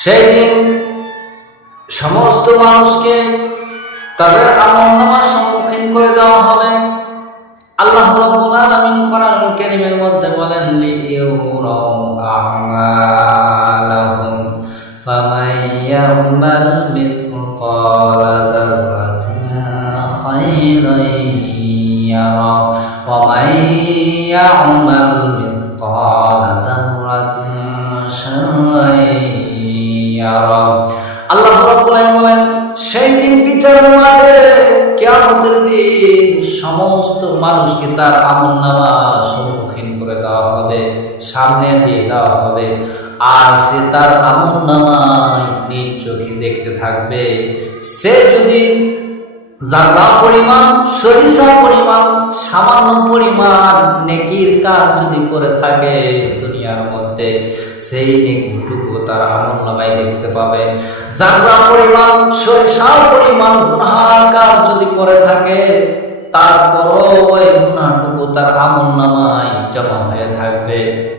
সেই দিন সমস্ত মানুষকে তাদের আমল নামার সম্মুখীন করে দেওয়া হবে। আল্লাহ রাব্বুল আলামিন কোরআনুল কারীমের মধ্যে বলেন ইয়ামাল ইয়ারা ওয়া ইয়ামাল আল্লাহ সেই দিন বিচার সমস্ত মানুষকে তার আমল নামা সম্মুখীন করে দেওয়া হবে, সামনে দিয়ে দেওয়া হবে। আর সে তার আমল নামায় নিজ চোখে দেখতে থাকবে। সে যদি জাগা পরিমাণ পরিমাণ, সামান্য পরিমাণ নেকির কাজ যদি করে থাকে দুনিয়ার মধ্যে, সেই নেকিটুকু তার আমল দেখতে পাবে। জাগা পরিমাণ, সরিষা পরিমাণ গুনার কাজ যদি করে থাকে, তারপরও ওই তার আমল জমা হয়ে থাকবে।